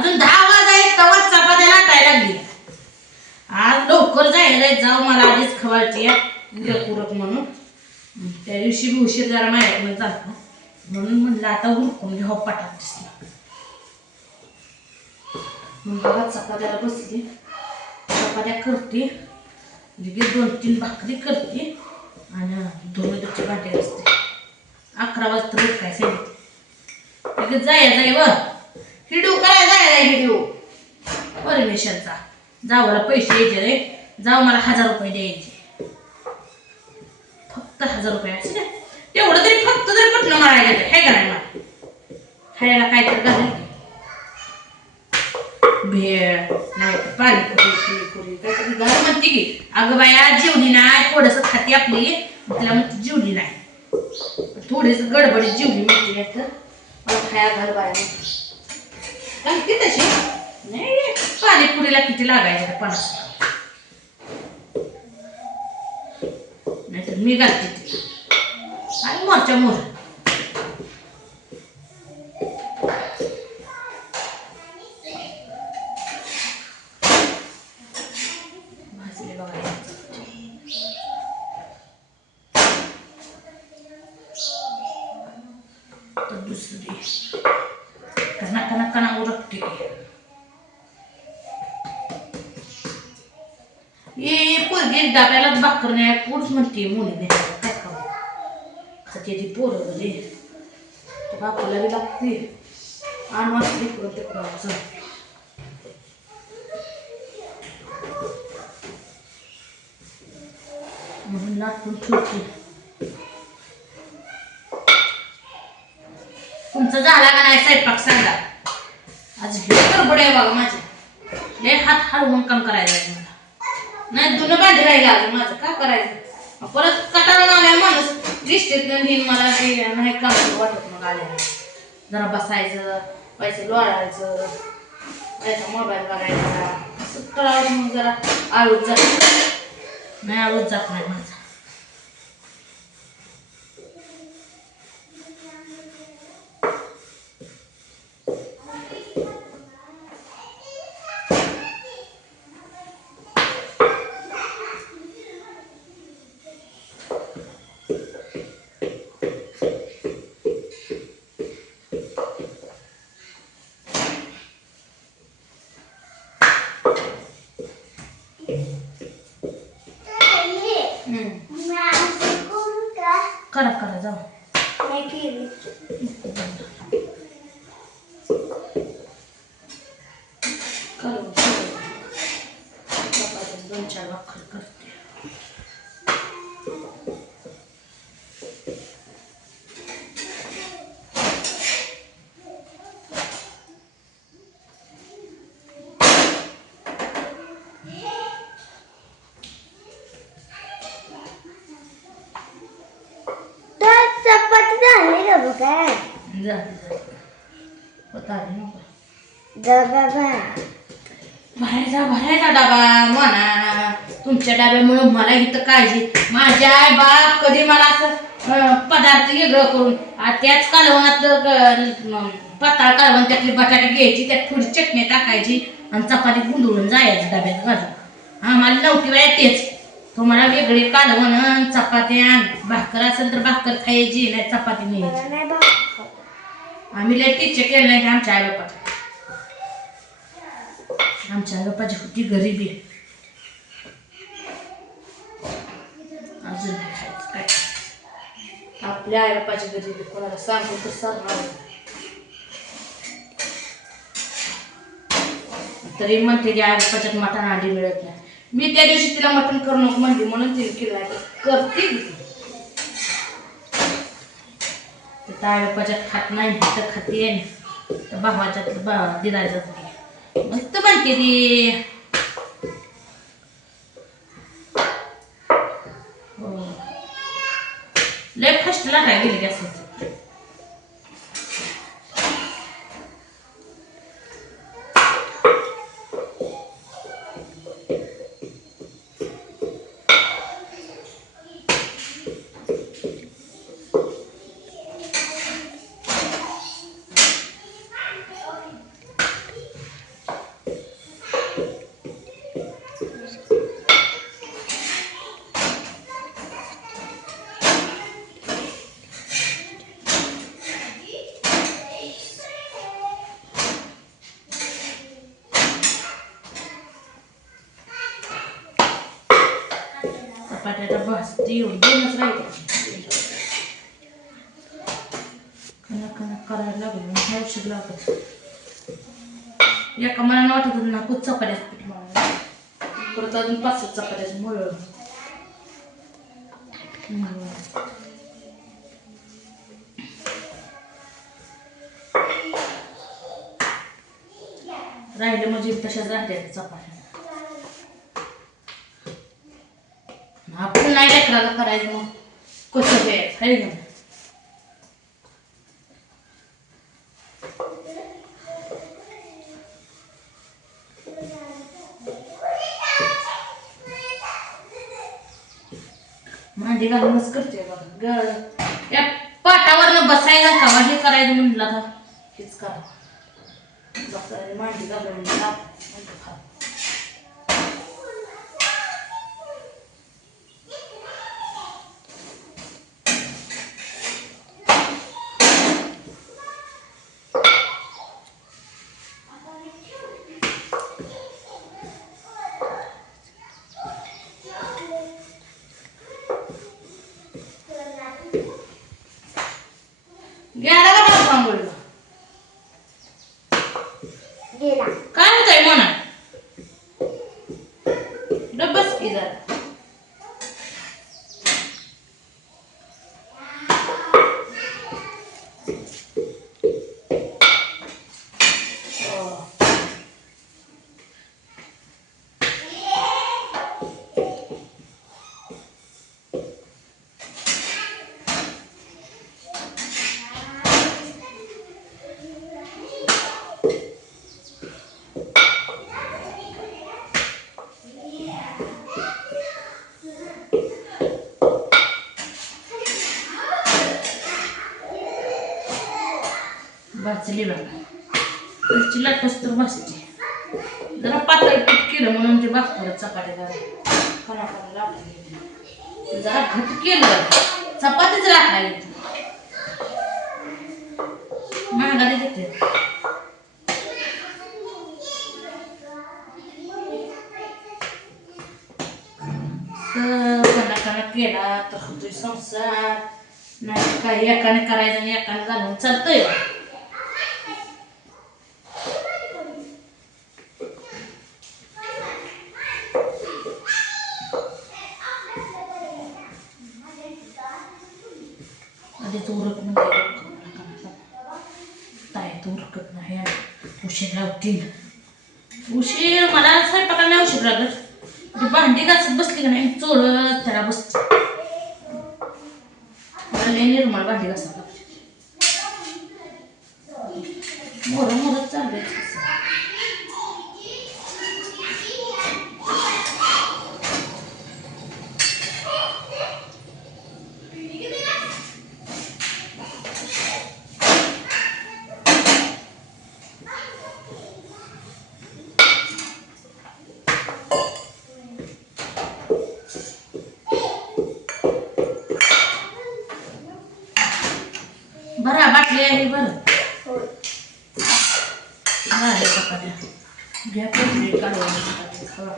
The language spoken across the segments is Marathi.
अजून दहा वाजाय तवाच चपात्या लाटायला लागली. आज लवकर जायला जाऊ मला आधीच खवायची पुरक म्हणून. त्या दिवशी मी उशीर जरा माझ्याकडे जातो. म्हणून म्हणलं आता उरकून घ्या हो, पटात दिसला. मग बघा चपात्याला बसली. चपात्या करते. म्हणजे दोन तीन भाकरी करते. आणि दोन दुसरी भांडे असते. अकरा वाजता काय सांगितलं. लगेच जाय जाय व. हिडू. बँक देऊ. परमिशनचा हिडू परमेश्वरचा जावाला पैसे यायचे रे. जाऊ मला हजार रुपये द्यायचे. फक्त हजार रुपये असं काय तेवढं तरी फक्त तरी पटलं मारायला गेलं हे का खायला काय तर घालेल भेळ नाही तर पाणीपुरी पुरी काय तरी घाल म्हणते की अगं बाया जेवली नाही थोडस खाते आपली. तिला म्हणते जेवली नाही. थोडीच गडबडीत जेवली म्हणते. नाही तर मला खाया घाल बाया. काय तशी? नाही पाणीपुरीला किती लागायचं पन्नास नाहीतर मी घालते तिला आणि मोरच्या मोर. दुसरी. कना कना कना उरकते ये पोरगी डाब्याला भाकर नाही पोरच म्हणते मुली नाही काय खाऊ? खाते ती पोरं म्हणजे. भले बापाला बी लागते. आण असते इकडं तिकडं असं. म्हणून लाटून ठेवते. तुमचं झाला का नाही स्वयंपाक सांगा. आज हे गडबड आहे बघा माझे. लय हात हलवून काम करायला आहे मला. नाही जुनं भांडी राहिला अजून माझं. काय करायचं? परत कटाळून आलाय माणूस. दिसतेत नाही मला हे नाही काम वाटत मग आले जरा बसायचं पैसे लोळायचं पैसा मोबाईल बघायचा. असं करावं मग जरा. आळूच जात. नाही आळूच जात नाही माझा. करा करा जाऊ करू चपात्या दोन चार भाकर करते चपाती झाली ना बघ काय? बाबा भरायचा भरायचा डबा म्हणा. तुमच्या डब्यामुळे मला इथं काळजी. माझ्या आई बाप कधी मला असं पदार्थ वेगळं करून आ, त्याच कालवणात पाताळ कालवण त्यातली बटाटे घ्यायची त्यात थोडी चटणी टाकायची आणि चपाती गुंडळून जायचं डब्यात घालून आम्हाला नव्हती वेळा तेच. तुम्हाला वेगळे कालवण चपात्या भाकर असेल तर भाकर खायची नाही चपाती न्यायची खाऊ. आम्ही लय टीचर केलं नाही आमच्या आई बापाचं आमच्या आई बापाची होती गरिबी. अजून काय आपल्या आई बापाची गरिबी कोणाला सांगू तर नाही. तरी म्हणते की आई बापाच्यात मटण अंडी मिळत नाही. मी त्या दिवशी तिला मटण करू नको म्हणली म्हणून तिने केलं करते की ती. खात नाही तर खाते. तर भावाच्यात बा दिरायचं मस्त बनते ती. हो. लय फस्ट लाटाय गेली गॅस आता भाजती एवढी दोनच राहिले कणक कणक करायला लागलो नाही औषध लागत एका मनानं वाटत होतं ना खूप चपात्याच पीठ मळायला परत अजून पाच सात चपात्याचं मळ राहिले म्हणजे तशाच राहत्या चपात्या आपण नाही लेकराला करायचं मग. कसं द्यायचं आहे का भांडी घालूनच करते बघा. ग या पाटावरनं बसायला का हे करायचं म्हणलं तर. हेच करा. बसायला मांडी घालून म्हणलं खा गेला का बाप आंघोळीला गेला काय होतंय म्हणा डब्बस की जरा हो. भाजली बघा त्याची लाटच तर जरा पातळ पीठ केलं म्हणून ते भाजतात चपात्या जरा कणा जरा घट केलं. चपातीच लाटला घेते महागारी देते केला तर होतोय संसार. नाही काही एकाने करायचं आणि एकाने घालून चालतंय. तो उरक नाही. तायत उरकत नाही आणि उशीर लावतील उशीर मला स्वयंपाकाला नाही उशीर लागत. ती भांडी घासत बसली का नाही चोळत त्याला बसते मला निर्मळ भांडी घासावं लागते मोर आहे बरं झाले चपात्या घ्या खावा.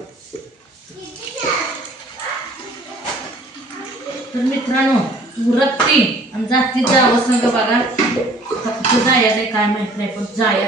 तर मित्रांनो उरकती आणि जास्तीत जावं संग बघा फक्त जाया नाही काय माहीत नाही पण जाया